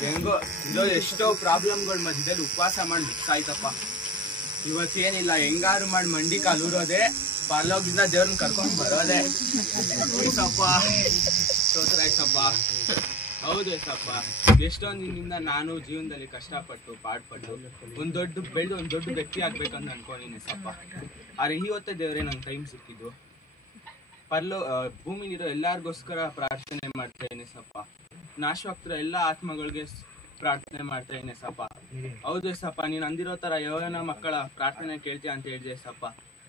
ಹೆಂಗೋ ಇದೋ ಎಷ್ಟೋ ಪ್ರಾಬ್ಲಮ್ಗಳ ಮಧ್ಯದಲ್ಲಿ ಉಪವಾಸ ಮಾಡಿ ಸಾಯ್ತಪ್ಪ. ಇವತ್ತೇನಿಲ್ಲ, ಹೆಂಗಾರು ಮಾಡಿ ಮಂಡಿ ಕಾಲು ಊರೋದೆ, ಪರಲೋಕದಿಂದ ದೇವ್ರನ್ನ ಕರ್ಕೊಂಡು ಬರೋದೆ. ಏಸಪ್ಪ ಸ್ತೋತ್ರ ಏಸಪ್ಪ. ಹೌದು ಏಸಪ್ಪ, ಎಷ್ಟೊಂದು ದಿನದಿಂದ ನಾನು ಜೀವನದಲ್ಲಿ ಕಷ್ಟಪಟ್ಟು ಪಾಡ್ಪಟ್ಟು ಒಂದ್ ದೊಡ್ಡ ವ್ಯಕ್ತಿ ಆಗ್ಬೇಕಂತ ಅನ್ಕೊಂಡಿನಿ ಏಸಪ್ಪ. ಆದ್ರೆ ಇವತ್ತೇ ದೇವ್ರೇ ನಂಗೆ ಟೈಮ್ ಸಿಕ್ಕಿದ್ದು. ಭೂಮಿಲಿರೋ ಎಲ್ಲಾರ್ಗೋಸ್ಕರ ಪ್ರಾರ್ಥನೆ ಮಾಡ್ತಾ ಇದ್ದೀನಿ ಸಪ್ಪ. ನಾಶವಾಗ್ತಿರೋ ಎಲ್ಲ ಆತ್ಮಗಳಿಗೆ ಪ್ರಾರ್ಥನೆ ಮಾಡ್ತಾ ಇದ್ದೀನಿ ಸಪ್ಪ. ಹೌದು ಸಪ್ಪ, ನೀನ್ ಅಂದಿರೋ ತರ ಯೌವನ ಮಕ್ಕಳ ಪ್ರಾರ್ಥನೆ ಕೇಳ್ತೀಯ ಅಂತ ಹೇಳಿದೆ ಸಪ್ಪ.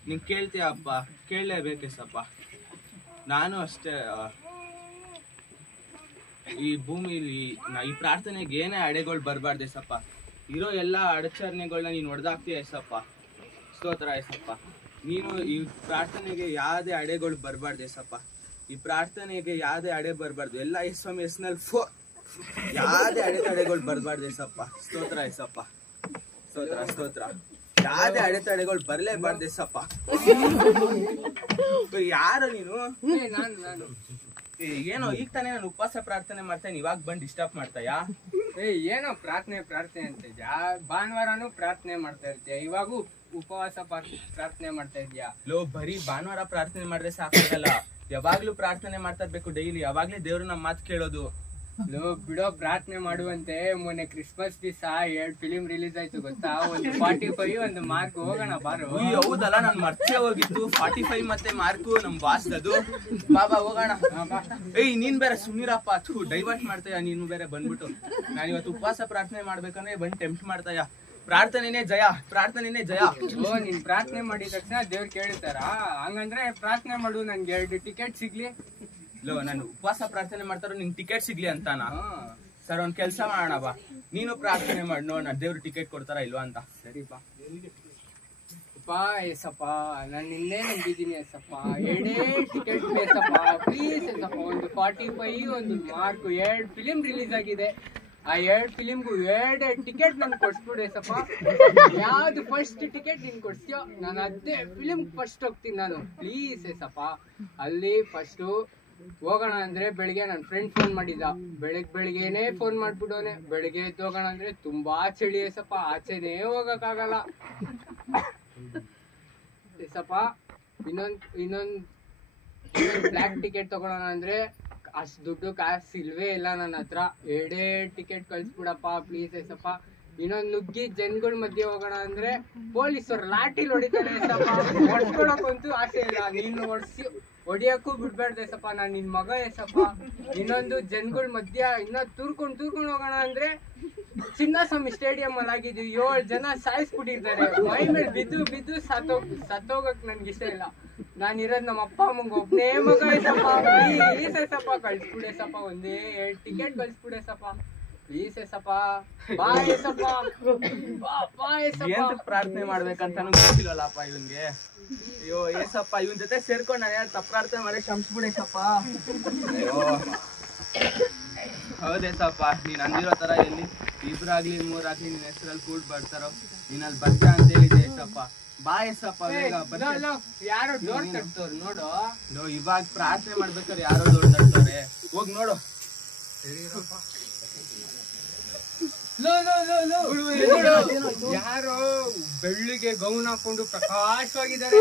ನೀನ್ ಕೇಳ್ತೀಯ ಅಪ್ಪ, ಕೇಳಲೇಬೇಕೆ ಸಪ್ಪ. ನಾನು ಅಷ್ಟೇ, ಈ ಭೂಮಿಲಿ ಈ ಪ್ರಾರ್ಥನೆಗೆ ಏನೇ ಅಡೆಗಳು ಬರಬಾರ್ದೆ ಸಪ್ಪ. ಇರೋ ಎಲ್ಲ ಅಡಚಣೆಗಳನ್ನ ನೀನು ಹೊಡೆದಾಕ್ತೀಯ ಸಪ್ಪ. ಸ್ತೋತ್ರ ಸಪ್ಪ. ನೀನು ಈ ಪ್ರಾರ್ಥನೆಗೆ ಯಾವುದೇ ಅಡೆಗಳು ಬರಬಾರ್ದೆ ಸಪ್ಪ. ಈ ಪ್ರಾರ್ಥನೆಗೆ ಯಾವುದೇ ಅಡೆ ಬರಬಾರ್ದು. ಎಲ್ಲ ಹೆಸ್ನಲ್ಲಿ ಯಾವುದೇ ಅಡೆತಡೆಗಳು ಬರಬಾರ್ದೆ ಸಪ್ಪ. ಸ್ತೋತ್ರ ಸಪ್ಪ. ಸ್ತೋತ್ರ ಸ್ತೋತ್ರ. ಯಾವುದೇ ಅಡೆತಡೆಗಳು ಬರಲೇಬಾರ್ದೆ ಸಪ್ಪ. ಯಾರು ನೀನು? ಏನೋ ಈಗ ತಾನೇ ನಾನು ಉಪವಾಸ ಪ್ರಾರ್ಥನೆ ಮಾಡ್ತೇನೆ, ಇವಾಗ ಬಂದು ಡಿಸ್ಟರ್ಬ್ ಮಾಡ್ತಾಯಾ? ಏನೋ ಪ್ರಾರ್ಥನೆ ಅಂತ ಇದ್ಯಾ? ಭಾನುವಾರನು ಪ್ರಾರ್ಥನೆ ಮಾಡ್ತಾ ಇರ್ತೀಯ, ಇವಾಗೂ ಉಪವಾಸ ಪ್ರಾರ್ಥನೆ ಮಾಡ್ತಾ ಇದ್ಯಾ? ಬರೀ ಭಾನುವಾರ ಪ್ರಾರ್ಥನೆ ಮಾಡಿದ್ರೆ ಸಾಕಾಗಲ್ಲ, ಯಾವಾಗ್ಲೂ ಪ್ರಾರ್ಥನೆ ಮಾಡ್ತಾ ಇರ್ಬೇಕು ಡೈಲಿ. ಯಾವಾಗ್ಲೇ ದೇವ್ರು ನಮ್ಮ ಮಾತು ಕೇಳೋದು. ಬಿಡೋ, ಪ್ರಾರ್ಥನೆ ಮಾಡುವಂತೆ. ಮೊನ್ನೆ ಕ್ರಿಸ್ಮಸ್ ದಿವಸ 2 ಫಿಲಿಂ ರಿಲೀಸ್ ಆಯ್ತು ಗೊತ್ತಾ? ಒಂದು 45 ಒಂದು ಮಾರ್ಕ್. ಹೋಗೋಣ ಬಾರು. ಹೌದಲ್ಲ, ನಾನ್ ಮರ್ತೇ ಹೋಗಿತ್ತು. 45 ಮತ್ತೆ ಮಾರ್ಕು ನಮ್ ಬಾಸ್ದದು. ಬಾಬಾ ಹೋಗೋಣ. ನೀನ್ ಬೇರೆ ಸುಮ್ನಿರಪ್ಪ, ಡೈವರ್ಟ್ ಮಾಡ್ತಾಯ ನೀನು ಬೇರೆ ಬಂದ್ಬಿಟ್ಟು. ನಾನು ಇವತ್ತು ಉಪವಾಸ ಪ್ರಾರ್ಥನೆ ಮಾಡ್ಬೇಕಂದ್ರೆ ಬಂದ್ ಟೆಂಪ್ಟ್ ಮಾಡ್ತಾಯ. ಪ್ರಾರ್ಥನೆನೇ ಜಯ, ಪ್ರಾರ್ಥನೆನೇ ಜಯ. ನೀನ್ ಪ್ರಾರ್ಥನೆ ಮಾಡಿದ ತಕ್ಷಣ ದೇವ್ರು ಕೇಳ್ತಾರ? ಹಂಗಂದ್ರೆ ಪ್ರಾರ್ಥನೆ ಮಾಡು, ನನ್ಗೆ 2 ಟಿಕೆಟ್ ಸಿಗ್ಲಿ. ನಾನು ಉಪವಾಸ ಪ್ರಾರ್ಥನೆ ಮಾಡ್ತಾರೋ ನಿಂಗೆ ಟಿಕೆಟ್ ಸಿಗ್ಲಿ ಅಂತಾನ? ಸರ್, ಒಂದ್ ಕೆಲ್ಸ ಮಾಡೋಣ ಬಾ, ನೀನು ಪ್ರಾರ್ಥನೆ ಮಾಡಿ ನೋಡೋಣ ದೇವ್ರು ಟಿಕೆಟ್ ಕೊಡ್ತಾರ ಇಲ್ವಾ ಅಂತ. ಸರಿಪಾ. ಏಸಪ್ಪ, ನಾನು ನಿನ್ನೆ ನಂಬಿದ್ದೀನಿ ಏಸಪ್ಪ. 2 ticket ಬೇಸಪ್ಪ, please Yesappa. ಒಂದು 45 ಒಂದು ಮಾರ್ಕ್. 2 ಫಿಲಿಂ ರಿಲೀಸ್ ಆಗಿದೆ. ಆ 2 ಫಿಲಿಮ್ಗೂ 2 ಟಿಕೆಟ್ ನನ್ ಕೊಡ್ಸ್ಬಿಡೇಸಪ್ಪ. ಯಾವ್ದು ಫಸ್ಟ್ ಟಿಕೆಟ್ ನೀನ್ ಕೊಡ್ಸ್ತೀಯೋ ನಾನು ಅದೇ ಫಿಲಿಮ್ ಫಸ್ಟ್ ಹೋಗ್ತೀನಿ ನಾನು. ಪ್ಲೀಸ್ ಏಸಪ್ಪ. ಅಲ್ಲಿ ಫಸ್ಟ್ ಹೋಗೋಣ ಅಂದ್ರೆ ಬೆಳಿಗ್ಗೆ ನನ್ನ ಫ್ರೆಂಡ್ ಫೋನ್ ಮಾಡಿದ್ದ. ಬೆಳಿಗ್ಗೆನೆ ಫೋನ್ ಮಾಡ್ಬಿಡೋನೆ. ಬೆಳಿಗ್ಗೆ ಎದ್ದು ಹೋಗೋಣ ಅಂದ್ರೆ ತುಂಬಾ ಚಳಿ ಏಸಪ್ಪ, ಆಚೆನೇ ಹೋಗಕ್ಕಾಗಲ್ಲ ಏಸಪ್ಪ. ಇನ್ನೊಂದ್ ಬ್ಲ್ಯಾಕ್ ಟಿಕೆಟ್ ತಗೊಳೋಣ ಅಂದ್ರೆ ಅಷ್ಟು ದುಡ್ಡು ಕಾಸು ಇಲ್ವೇ ಇಲ್ಲ ನನ್ನ ಹತ್ರ. 2 ಟಿಕೆಟ್ ಕಳ್ಸ್ಬಿಡಪ್ಪ ಪ್ಲೀಸ್ ಏಸಪ್ಪ. ಇನ್ನೊಂದು ನುಗ್ಗಿ ಜನಗಳ ಮಧ್ಯೆ ಹೋಗೋಣ ಅಂದ್ರೆ ಪೊಲೀಸರು ಲಾಠಿಲ್ ಹೊಡಿತಾರೆ ಏಸಪ್ಪ. ಹೊಡ್ಸ್ಕೊಳಕ್ಕಂತೂ ಆಸೆ ಇಲ್ಲ, ನೀನು ಹೊಡಿಯಕ್ಕೂ ಬಿಡ್ಬೇಡ್ದೇಸಪ್ಪ. ನಾನು ನಿನ್ ಮಗ ಏಸಪ್ಪ. ಇನ್ನೊಂದು ಜನಗಳ ಮಧ್ಯ ತೂರ್ಕೊಂಡು ಹೋಗೋಣ ಅಂದ್ರೆ ಚಿನ್ನಸ್ವಾಮಿ ಸ್ಟೇಡಿಯಂ ಅಲ್ಲಿ ಆಗಿದ್ವಿ. 7 ಜನ ಸಾಯಿಸ್ಬಿಟ್ಟಿರ್ತಾರೆ. ಮೈ ಮೇಲೆ ಬಿದ್ದು ಸತ್ತೋಗಕ್ ನನ್ಗೆ ಇಷ್ಟ ಇಲ್ಲ. ನಾನಿರೋದ್ ನಮ್ಮ ಅಪ್ಪ ಅಮ್ಮಂಗ ಒಬ್ನೇ ಮಗ ಏಸಪ್ಪ. ಪ್ಲೀಸ್ ಏಸಪ್ಪ, ಕಳ್ಸ್ಬಿಡೇಸಪ್ಪ. ಒಂದೇ 2 ಟಿಕೆಟ್ ಕಳ್ಸ್ಬಿಡೇಸಪ್ಪ ಪ್ಲೀಸ್ ಏಸಪ್ಪ. ಬಾ ಏಸಪ್ಪ, ಬಾ ಏಸಪ್ಪ. ಪ್ರಾರ್ಥನೆ ಮಾಡ್ಬೇಕಂತಾನು ಗೊತ್ತಿಲ್ಲಲ್ಲಪ್ಪ ಇವನ್ಗೆ. ಅಯ್ಯೋ ಏಸಪ್ಪ, ಇವನ್ ಜೊತೆ ಸೇರ್ಕೊಂಡು ನಾನು ಯಾರು ತಪ್ಪು ಪ್ರಾರ್ಥನೆ ಮಾಡಿ ಕ್ಷಮಿಸ್ಬಿಡೇಸಪ್ಪ. ಅಯ್ಯೋ ಹೌದೇಸಪ್ಪ, ನೀನ್ ಅಂದಿರೋ ತರ ಎಲ್ಲಿ 2 ಆಗ್ಲಿ 3 ಆಗ್ಲಿ ನಿನ್ ಹೆಸರಲ್ಲಿ ಕೂಡ್ ಬರ್ತಾರೋ, ನೀನ್ ಅಲ್ಲಿ ಬರ್ತೀಯ ಅಂತ ಹೇಳಿದೆ ಏಸಪ್ಪ. ಬಾ ಏಸಪ್ಪ, ಯಾರೋ ಡೋರ್ ತಟ್ಟೋರು ನೋಡು. ಇವಾಗ ಪ್ರಾರ್ಥನೆ ಮಾಡ್ಬೇಕಾದ್ರೆ ಯಾರೋ ಡೋರ್ ತಟ್ಟೋರೆ, ಹೋಗ್ ನೋಡು. ಯಾರೋ ಬೆಳ್ಳಿಗೆ ಗೌನ್ ಹಾಕೊಂಡು ಪ್ರಕಾಶವಾಗಿದ್ದಾರೆ.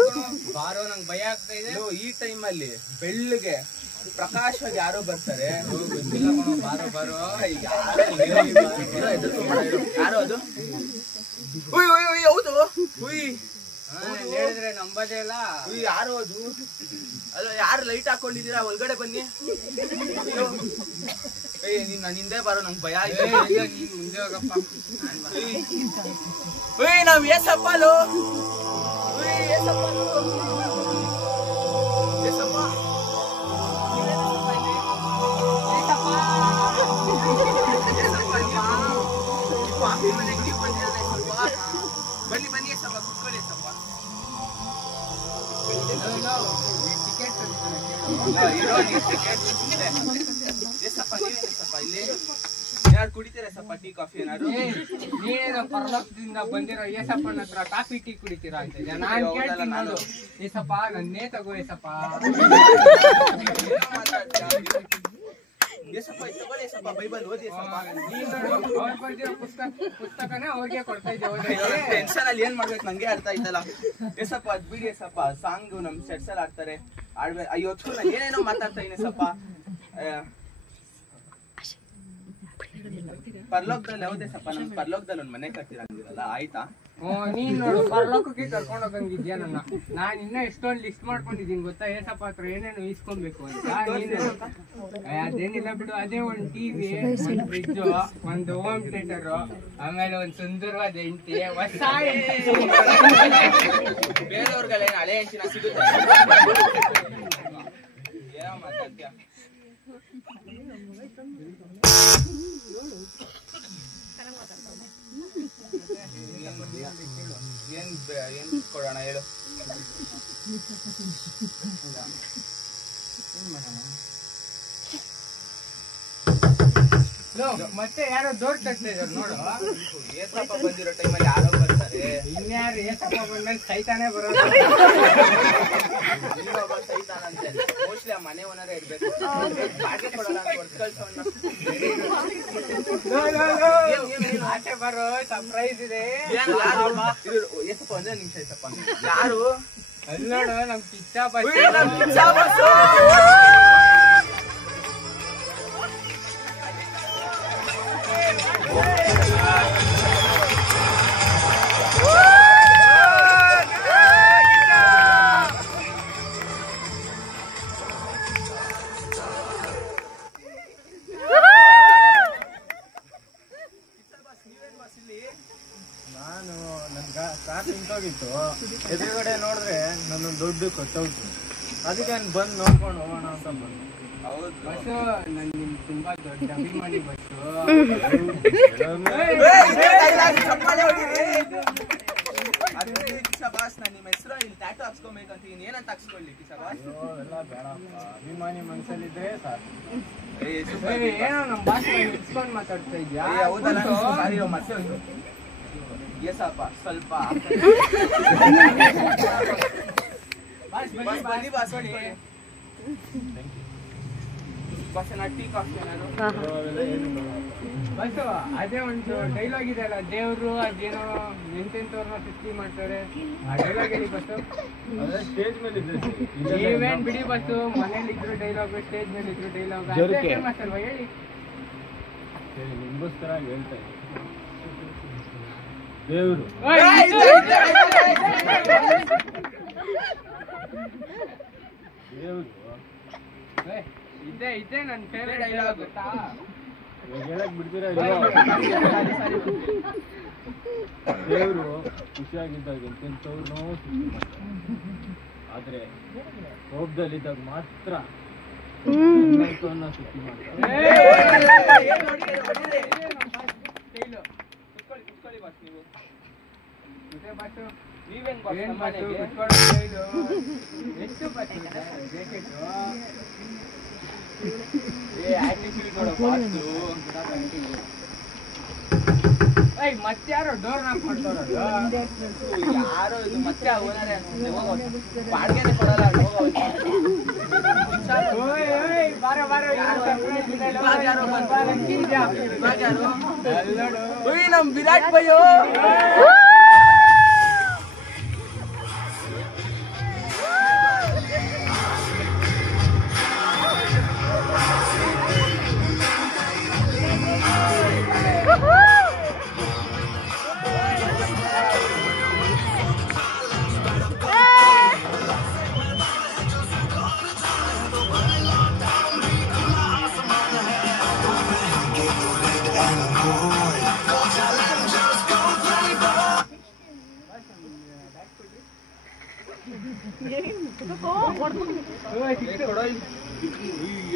ಬಾರೋ, ನಂಗೆ ಭಯ ಆಗ್ತಾ ಇದೆ. ಈ ಟೈಮ್ ಅಲ್ಲಿ ಬೆಳ್ಳಿಗೆ ಪ್ರಕಾಶವಾಗಿ ಯಾರೋ ಬರ್ತಾರೆ. ಬಾರೋ ಯಾರೋ ಅದು? ಹೌದು, ಹೇಳಿದ್ರೆ ನಂಬದೇ ಇಲ್ಲ. ಯಾರು ಅದು? ಯಾರು ಲೈಟ್ ಹಾಕೊಂಡಿದ್ದೀರಾ? ಒಳಗಡೆ ಬನ್ನಿ. ನೀನ್ ನನ್ನ ಹಿಂದೆ ಬಾರೋ, ನಂಗೆ ಭಯ ಆಯ್ತು. ನೀನ್ ಮುಂದೆ ಹೋಗಪ್ಪ. ನಾವ್ ಏಸಪ್ಪಲು ಬನ್ನಿ ಏಸಪ್ಪ, ಕುತ್ಕೊಳ್ಳಿ ಏಸಪ್ಪ. ಯಾರು ಕುಡಿತೀರಾ ಸಪ್ಪ ಟೀ ಕಾಫಿ ಏನಾದ್ರು? ನೀನೇನೋ ಪರಲೋಕದಿಂದ ಬಂದಿರೋ ಏಸಪ್ಪನ ಹತ್ರ ಕಾಫಿ ಟೀ ಕುಡಿತೀರಾ ಅಂತ ನಾನು ಕೇಳ್ತೀನಿ ನೋಡು. ಏಸಪ್ಪ ನನ್ನೇ ತಗೋ ಏಸಪ್ಪ. ಏಸಪ್ಪ ಇದು ತಗೊಳ್ಳಿ ಏಸಪ್ಪ ಬೈಬಲ್ ಓದಿ ಏಸಪ್ಪ. ಅವ್ರು ಬರ್ದಿರೋ ಪುಸ್ತಕನೇ ಅವ್ರಿಗೆ ಕೊಡ್ತಾ ಇದ್ದೇವೆ. ಟೆನ್ಷನ್ ಅಲ್ಲಿ ಏನ್ ಮಾಡ್ಬೇಕು ನಂಗೆ ಅರ್ಥ ಆಯ್ತಲ್ಲ. ಏಸಪ್ಪ ಅದ್ ಬಿಡಿ ಏಸಪ್ಪ, ಸಾಂಗ್ ನಮ್ ಸೆಟ್ಸ್ ಅಲ್ಲಿ ಆಡ್ತಾರೆ ಆಡ್ಬೇಕು. ಅಯ್ಯೋ ನಾನು ಏನೇನೋ ಮಾತಾಡ್ತಾ ಇದೀನಿ ಏಸಪ್ಪ. ಪರ್ಲೋಕದಲ್ಲಿ ಯಾವ್ದೇಸಪ್ಪ, ನಮ್ ಪರ್ಲೋಕದಲ್ಲಿ ಒಂದ್ ಮನೆ ಕಟ್ಟಿರಂಗಿರಲ್ಲ, ಆಯ್ತಾ? ನೀನ್ ನೋಡು ಪರಲೋಕಕ್ಕೆ ಕರ್ಕೊಂಡು ಹೋಗಂಗಿದ್ಯಾ ನನ್ನ. ನಾನ್ ಇನ್ನ ಎಷ್ಟೊಂದು ಲಿಸ್ಟ್ ಮಾಡ್ಕೊಂಡಿದೀನಿ ಗೊತ್ತಾ ಏಸಪ್ಪ ಹತ್ರ ಏನೇನು ಇಸ್ಕೊಬೇಕು ಅಂತ. ಅದೇನಿಲ್ಲ ಬಿಡು, ಅದೇ ಒಂದ್ ಟಿವಿ, ಒಂದ್ ಫ್ರಿಡ್ಜ್, ಒಂದು ಹೋಮ್ ಥಿಯೇಟರ್, ಆಮೇಲೆ ಒಂದ್ ಸುಂದರವಾದ ಹೆಂಡತಿ, ಹೊಸ ಬೇರೆಯವ್ರಿಗೆಲ್ಲ ಏನ್ ಹಳೆ ಹೆಂಚಿನ ಸಿಗುತ್ತೆ ಏನೋ ಮಾತಾಡ್ತೀಯ. ಏನ್ ಕೊಡೋಣ ಹೇಳು. ಮತ್ತೆ ಯಾರೋ ಡೋರ್ ತಟ್ತಾ ಇದಾರೆ ನೋಡು. ಏಸಪ್ಪ ಬಂದಿರೋ ಟೈಮಲ್ಲಿ ಯಾರೋ ಬರ್ತಾರೆ. ಇನ್ಯಾರು ಏಸಪ್ಪ ಬಂದ್ಮೇಲೆ ಸೈತಾನೇ ಬರೋದು. ಇನ್ನೊಬ್ಬ ಸೈತಾನ ಅಂತೆ. ಮೋಸ್ಟ್ಲಿ ಆ ಮನೆ ಓನರೇ ಇರ್ಬೇಕು. ಬಾಕಿ ಕೊಡೋಣ ಅಂತ ಹೊರ್ತು ಕಳ್ಸೋಣ. ಆಚೆ ಬರೋ ಸರ್ಪ್ರೈಸ್ ಇದೆ. ಏಸಪ್ಪ ಒಂದೇ ನಿಮಿಷ ಐತಪ್ಪ. ಯಾರು ಅಲ್ಲಿ ನೋಡು ನಮ್ ಕಿಚ್ಚ ನಾನು ನನ್ ಕಾರ್ ನಿಂತೋಗಿತ್ತು. ಎದುರುಗಡೆ ನೋಡಿದ್ರೆ ನನ್ನೊಂದು ದೊಡ್ಡ ಕೊಟ್ಟೋಗ್ತು. ಅದಕ್ಕೆ ನಾನು ಬಂದು ನೋಡ್ಕೊಂಡು ಹೋಗೋಣ ಅಂತ ಬಂದು. ಬಸ್ಸು ನನ್ ನಿಮ್ ತುಂಬಾ ದೊಡ್ಡ ಅಭಿಮಾನಿ ಬಸ್ಸು. ಬಾಸ್, ನಾನು ನಿಮ್ಮ ಹೆಸರು ಇಲ್ಲಿ ಟ್ಯಾಟೂ ಹಾಕ್ಸ್ಕೊಬೇಕಂತ ಏನಂತ ಹಾಕ್ಸ್ಕೊಳ್ಳಿ ಬಾಸ್? ಎಲ್ಲ ಬೇಡಪ್ಪ, ಅಭಿಮಾನಿ ಮನ್ಸಲ್ಲಿದ್ರೆ ಸಾಕು. ಏನೋ ನಮ್ ಭಾಷೆ ಇಸ್ಕೊಂಡ್ ಮಾತಾಡ್ತಾ ಇದ್ಯಾ? ಹೌದಲ್ಲ, ಮತ್ತೆ ಏಸಪ್ಪ ಸ್ವಲ್ಪ ಬನ್ನಿ ಬಾಸ್. ಟೀ ಕಾಫಿ ಏನಾದ್ರು ಬಸ್ಸು ಅದೇ ಒಂದು ಡೈಲಾಗ್ ಇದೆ ಅಲ್ಲ, ದೇವ್ರು ಅದೇನೋ ಎಂತೆಂತವ್ರನ್ನ ಸೃಷ್ಟಿ ಮಾಡ್ತಾರೆ, ಆ ಡೈಲಾಗ್ ಹೇಳಿ ಬಸ್ಸು. ಸ್ಟೇಜ್ ಮೇಲೆ ನೀವೇನ್ ಬಿಡಿ ಬಸ್ಸು, ಮನೇಲಿ ಇದ್ರು ಡೈಲಾಗ್, ಸ್ಟೇಜ್ ಮೇಲೆ ಇದ್ರು ಡೈಲಾಗ್, ಫೇಮಸ್ ಅಲ್ವಾ ಹೇಳಿ. ನಿಮ್ಗೋಸ್ಕರ ಹೇಳ್ತಾ ಇದ್ದೀನಿ. ದೇವ್ರು ದೇವ್ರು ಇದೇ ನನ್ನ ಫೇವರೇಟ್ ಡೈಲಾಗ್ ಗೊತ್ತಾ? ಹೇಳಕ್ ಬಿಡ್ತೀರಾ? ದೇವ್ರು ಖುಷಿಯಾಗಿದ್ದಾಗ ಎಂತೆಂಥವ್ರನ್ನೋ ಸೃಷ್ಟಿ ಮಾಡ್ತಾರೆ, ಆದ್ರೆ ಕೋಪದಲ್ಲಿದ್ದಾಗ ಮಾತ್ರ ಸೃಷ್ಟಿ ಮಾಡ್ತಾರೆ. ನೀವೇನ್ ಎಷ್ಟು ಮತ್ತಾರೋ ಡೋರ್ ನಾಕ್ ಮಾಡ್ತಾರಲ್ಲ, ಯಾರೋ ಇದು ಮತ್ತೆ ಓನರೇ ಅನ್ಸುತ್ತೆ. ಬಾಡಿಗೆನೆ ಕೊಡಲ್ಲ. ನಮ್ ವಿರಾಟ್ ಭಯ್ಯೋ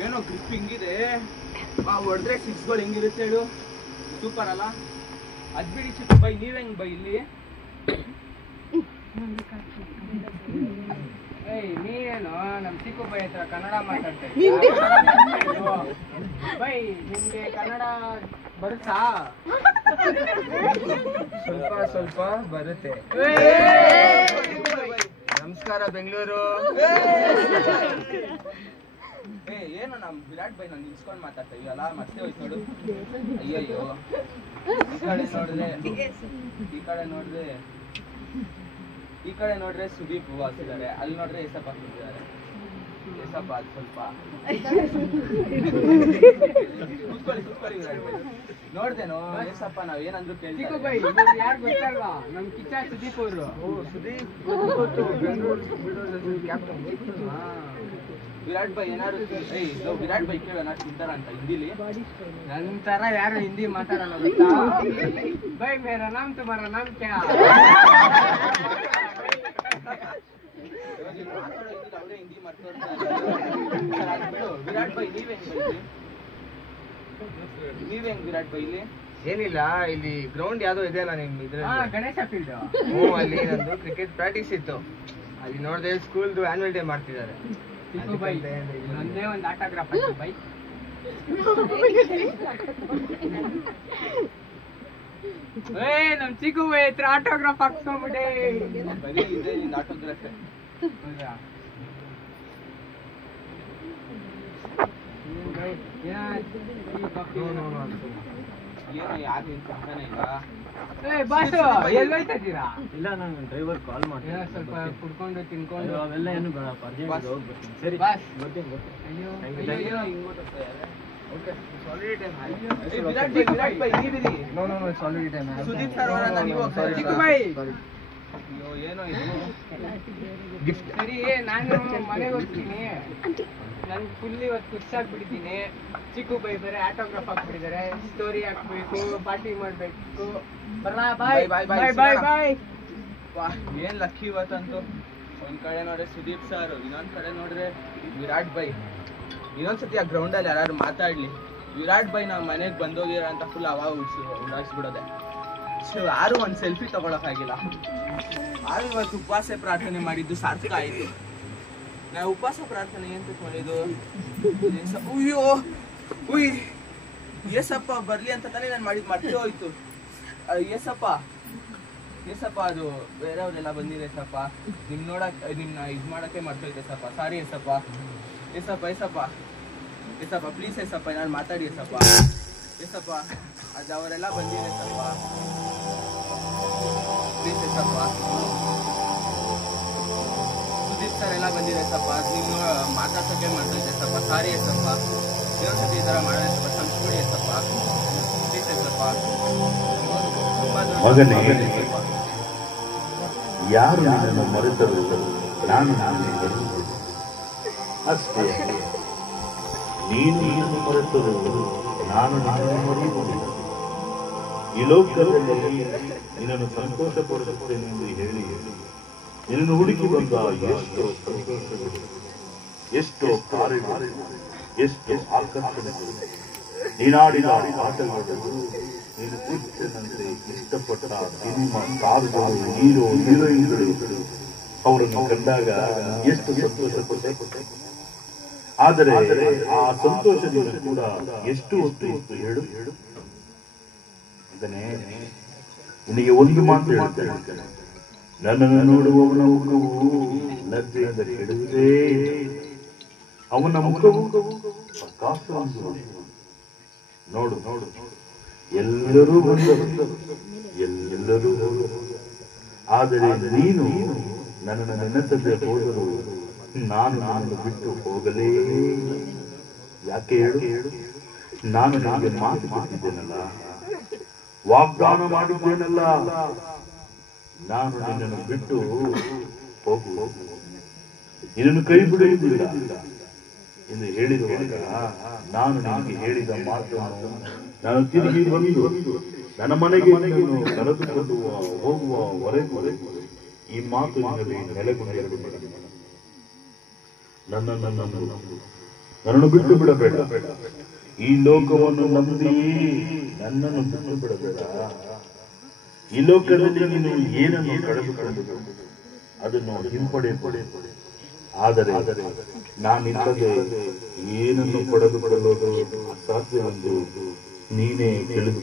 ಏನೋ ಗ್ರಿಪ್ ಹಿಂಗಿದೆ, ಹೊಡೆದ್ರೆ ಸಿಕ್ಸ್ಗಳು ಹೆಂಗಿರುತ್ತೆ ಹೇಳು, ಸೂಪರ್ ಅಲ್ಲ? ಅದ್ ಬಿಡಿ ಚಿಕ್ಕ ಬೈ, ನೀವ್ ಹೆಂಗ್ ಬೈ ಇಲ್ಲಿ? ನೀವೇನು ನಮ್ ಚಿಕ್ಕು ಬೈ ಹತ್ರ ಕನ್ನಡ ಮಾತಾಡ್ತಾ ಬೈ, ನಿಮ್ಗೆ ಕನ್ನಡ ಬರುತ್ತಾ? ಸ್ವಲ್ಪ ಸ್ವಲ್ಪ ಬರುತ್ತೆ. ನಮಸ್ಕಾರ ಬೆಂಗಳೂರು. ಏನು ನಮ್ ವಿರಾಟ್ ಬೈ ನಾನು ನಿಲ್ಸ್ಕೊಂಡ್ ಮಾತಾಡ್ತಾ ಇದೀವಲ್ಲ ಮತ್ತೆ ಹೋಯ್ತು ನೋಡು. ಅಯ್ಯಯ್ಯೋ ಈ ಕಡೆ ನೋಡ್ರೆ ಸುದೀಪ್ ವಾಸ್ ಇದಾರೆ, ಅಲ್ಲಿ ನೋಡ್ರೆ ಎಸಪ್ಪ ಇದ್ದಾರೆ. ಎಸಪ್ಪ ಅದು ಸ್ವಲ್ಪ ಕೂತ್ಕೊಳ್ಳಿ ವಿರಾಟ್ ಬೈ. ನೋಡ್ದೇನೋ ಎಸಪ್ಪ ನಾವ್ ಏನಂದ್ರು ಚಿಕ್ಕು ಕೇಳ್ತೀವಿ. ಬೈ ಯಾರು ಗೊತ್ತಲ್ವಾ, ನಮ್ ಕಿಚ್ಚ ಸುದೀಪ್ ಅವರು. ವಿರಾಟ್ ಬೈ ಏನಾದ್ರು ವಿರಾಟ್ ಬೈ ಕೇಳೋಣ ತಿಂತಾರ ಅಂತ ಹಿಂದಿಲಿ. ನಂತರ ಯಾರು ಹಿಂದಿ ಮಾತಾಡಲ್ಲ ಗೊತ್ತಾ? ಬೈ ಮೇರಾ ನಾಮ್ ತುಮಾರಾ ನಾಮ್ ಕ್ಯಾ? ಅವರೇ ಹಿಂದಿ ಮಾತಾಡ್ತಾರೆ. ವಿರಾಟ್ ಬೈ ನೀವ್ ಹೆಂಗ್ ವಿರಾಟ್ ಬೈ ಇಲ್ಲಿ? ಏನಿಲ್ಲ, ಇಲ್ಲಿ ಗ್ರೌಂಡ್ ಯಾವ್ದೋ ಇದೆಯಲ್ಲ ನಿಮ್ ಇದ್ರಲ್ಲಿ? ಗಣೇಶ ಫೀಲ್ಡ್. ಅಲ್ಲಿ ನಂದು ಕ್ರಿಕೆಟ್ ಪ್ರಾಕ್ಟೀಸ್ ಇತ್ತು, ಅಲ್ಲಿ ನೋಡಿದೆ ಸ್ಕೂಲ್ದು ಆನ್ಯುವಲ್ ಡೇ ಮಾಡ್ತಿದ್ದಾರೆ. ಚಿಕ್ಕು ಬೈ ಒಂದೇ ಒಂದು ಆಟೋಗ್ರಾಫ್ ಬೈ. ನಮ್ ಚಿಕ್ಕು ಬೈ ಹತ್ರ ಆಟೋಗ್ರಾಫ್ ಹಾಕ್ಸ್ಕೊಂಡ್ಬಿಟ್ಟೆ. ಬರೀ ಇದೆ ನಿಂದು ಆಟೋಗ್ರಾಫ್. ಹೌದಾ? ಏನೋ ಯಾರು ಸಿಗ್ತಾನೆ ಇಲ್ಲ. ಬಾಸು ಎಲ್ಲೋಯ್ತಾ ಇದ್ದೀರಾ? ಇಲ್ಲ, ನಾನು ಡ್ರೈವರ್ ಕಾಲ್ ಮಾಡ್ತೀನಿ. ಸ್ವಲ್ಪ ಕುಡ್ಕೊಂಡು ತಿನ್ಕೊಂಡು ಅವೆಲ್ಲ ಏನು ಬೇಡ, ಅರ್ಜೆಂಟ್ ಹೋಗ್ಬರ್ತೀನಿ. ಸರಿ ಬಾಸ್. ಬರ್ತೀನಿ. ಅಯ್ಯೋ ಏನೋ ಹಿಂಗ್ ಗೊತ್ತಾಗ್ತಾ ಇದೆ. Okay, solid time. Virat bye ನೀವಿರಿ. No it's already time. Sudeep sir ಅವರನ್ನ ನೀವು ಹೋಗ್ತಾರೆ. ಚಿಕ್ಕು ಬೈ ಅಯ್ಯೋ ಏನೋ ಇದು ಗಿಫ್ಟ್. ಸರಿ, ನಾನು ಮನೆಗೆ ಹೋಗ್ತೀನಿ. ನನ್ ಫುಲ್ ಇವತ್ತು ಖುಷಾಗ್ಬಿಟ್ಟಿದ್ದೀನಿ. ಚಿಕ್ಕು ಬೈ ಬೇರೆ ಆಟೋಗ್ರಾಫ್ ಹಾಕ್ಬಿಟ್ಟಿದ್ದಾರೆ, ಸ್ಟೋರಿ ಹಾಕ್ಬೇಕು, ಪಾರ್ಟಿ ಮಾಡ್ಬೇಕು. ಬರ್ಲಾ? ಬಾಯ್ Bye, bye, ಬಾಯ್ bye. ಬಾಯ್ ಬಾಯ್. ವಾಹ್ ಏನ್ ಲಕ್ಕಿ ಇವತ್ತಂತೂ. ಒಂದ್ ಕಡೆ ನೋಡ್ರೆ ಸುದೀಪ್ ಸರ್, ಇನ್ನೊಂದ್ ಕಡೆ ನೋಡ್ರೆ ವಿರಾಟ್ ಬೈ. ಇನ್ನೊಂದ್ಸತಿ ಆ ಗ್ರೌಂಡ್ ಅಲ್ಲಿ ಯಾರು ಮಾತಾಡ್ಲಿ, ವಿರಾಟ್ ಬೈ ನಾವ್ ಮನೆಗ್ ಬಂದೋಗಿರ ಅಂತ ಫುಲ್ ಅವಾಗ ಉಡಾಯಿಸ್ಬಿಡೋದೆ. ಯಾರು ಒಂದ್ ಸೆಲ್ಫಿ ತಗೊಳಕ್ಕಾಗಿಲ್ಲ. ಆರು ಇವತ್ತು ಉಪವಾಸ ಪ್ರಾರ್ಥನೆ ಮಾಡಿದ್ದು ಸಾರ್ಥಕ ಆಯ್ತು. ನಾವು ಉಪವಾಸ ಪ್ರಾರ್ಥನೆ ಏನ್ ಮಾಡಿದ್ದು? ಅಯ್ಯೋ ಉಯ್ ಏಸಪ್ಪ ಬರ್ಲಿ ಅಂತ ತಾನೇ ನಾನು ಮಾಡಿದ್ ಮತ್ತೆ ಹೋಯ್ತು. ಏಸಪ್ಪ ಅದು ಬೇರೆಯವ್ರೆಲ್ಲ ಬಂದಿದೆ ಸಪ್ಪ, ನಿಮ್ ನೋಡಕ್ ನಿಮ್ನ ಇದ್ ಮಾಡಕ್ಕೆ ಮರ್ತೋಯ್ತೆ ಸಪ್ಪ. ಸಾರಿ ಏಸಪ್ಪ ಪ್ಲೀಸ್ ಏಸಪ್ಪ ನಾನು ಮಾತಾಡಿ ಏಸಪ್ಪ ಅದು ಅವರೆಲ್ಲ ಬಂದಿದೆ ಸಪ್ಪ, ಪ್ಲೀಸ್ ಏಸಪ್ಪ. ಸುದೀಪ್ ಸರ್ ಎಲ್ಲ ಬಂದಿದೆ ಸಪ್ಪ, ನೀವು ಮಾತಾಡ್ಸಕ್ಕೆ ಮರ್ತೋಯ್ತೆ ಸಪ್ಪ. ಸಾರಿ ಏಸಪ್ಪ, ಇನ್ನೊಂದ್ಸತಿ ಈ ತರ ಮಾಡೋಣ ಸಪ್ಪ, ಸಂಸ್ಕೃತಿ ಏಸಪ್ಪ, ಪ್ಲೀಸ್ ಏಸಪ್ಪ. ಮಗನೇ, ಯಾರು ನಿನ್ನನ್ನು ಮರೆತರು ನಾನು ಅಷ್ಟೇ. ನೀನು ನಿನ್ನನ್ನು ಮರೆತರು ನಾನು ನಿನ್ನನ್ನು ಮರೆಯುವುದಿಲ್ಲ. ಈ ಲೋಕದಲ್ಲಿ ನಿನ್ನನ್ನು ಸಂತೋಷಪಡಿಸುತ್ತೇನೆ ಎಂದು ಹೇಳಿ ನಿನ್ನನ್ನು ಹುಡುಕಿ ಬಂದ ಎಷ್ಟೋ ಸಂತೋಷಗಳು, ಎಷ್ಟೋ ಕಾರ್ಯಗಳು, ಎಷ್ಟೋ ಆಕರ್ಷಣೆಗಳು, ನೀನಾಡಿದ ಆಟಗಳು, ನೀನು ಪುಟ್ಟನಂತೆ ಇಷ್ಟಪಟ್ಟ ಸಿನಿಮಾ ಸ್ಟಾರ್ಗಳು, ಹೀರೋಯಿನ್ಗಳು ಅವರನ್ನು ಕಂಡಾಗ ಎಷ್ಟು ಸಂತೋಷಪಟ್ಟೆ. ಆದರೆ ಆ ಸಂತೋಷದಿಂದ ಕೂಡ ಎಷ್ಟು ಹೊತ್ತು ಇತ್ತು ಹೇಳು. ಅದನ್ನೇ ನಿನಗೆ ಒಂದು ಮಾತು ಹೇಳ್ತೇನೆ, ನನ್ನನ್ನು ನೋಡುವವನ ಮುಖವು ಲಜ್ಜೆಯಿಂದ ಕೆಡುವುದೇ, ಅವನ ಮುಖವು ಪ್ರಕಾಶವನ್ನು ನೋಡು. ಎಲ್ಲರೂ ಬಂದರು, ಎಲ್ಲರೂ ಹೋದರು. ಆದರೆ ನೀನು ನನ್ನನ್ನು ನೆನೆಸದೆ ಹೋದರು ನಾನು ಬಿಟ್ಟು ಹೋಗಲೇ. ಯಾಕೆ ಹೇಳು? ನಾನು ನಿನಗೆ ಮಾತು ಕೊಟ್ಟಿದ್ದೇನಲ್ಲ, ವಾಗ್ದಾನ ಮಾಡಿದ್ದೇನಲ್ಲ, ನಾನು ನಿನ್ನನ್ನು ಬಿಟ್ಟು ಹೋಗು, ನಿನ್ನನ್ನು ಕೈ ಬಿಡುವುದಿಲ್ಲ ಎಂದು ಹೇಳಿರುವಾಗ ನಾನು ನಿನಗೆ ಹೇಳಿದ ಮಾತನ್ನು ನಾನು ತಿರುಗಿ ಬಂದು ನನ್ನ ಮನೆಗೆ ಕರೆದುಕೊಂಡು ಹೋಗುವವರೆಗೂ ಈ ಮಾತು ನಿನ್ನಲ್ಲಿ ನೆಲೆಗೊಂಡಿರಬೇಕು. ನನ್ನನ್ನು ಬಿಟ್ಟು ಬಿಡಬೇಡ. ಈ ಲೋಕವನ್ನು ನಂಬಿ ನನ್ನನ್ನು ಬಿಟ್ಟು ಬಿಡಬೇಡ. ಈ ಲೋಕದಲ್ಲಿ ನೀನು ಏನನ್ನು ಕಳೆದುಕೊಂಡು ಅದನ್ನು ಹಿಂಪಡೆಯಬೇಡ. ಆದರೆ ನಾನಿಲ್ಲದೆ ಏನನ್ನು ಪಡೆದುಕೊಳ್ಳೋದು ಅಸಾಧ್ಯವೆಂದು ನೀನೇ ತಿಳಿದು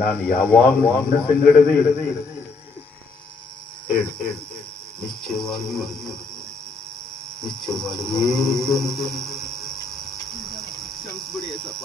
ನಾನು ಯಾವಾಗಲೂ ನನ್ನ ಸಂಗಡವೇ ನಿಶ್ಚಯವಾಗಿಯೂ ಕ್ಷಮಿಸ್ಬಿಡಿ ಏಸಪ್ಪ.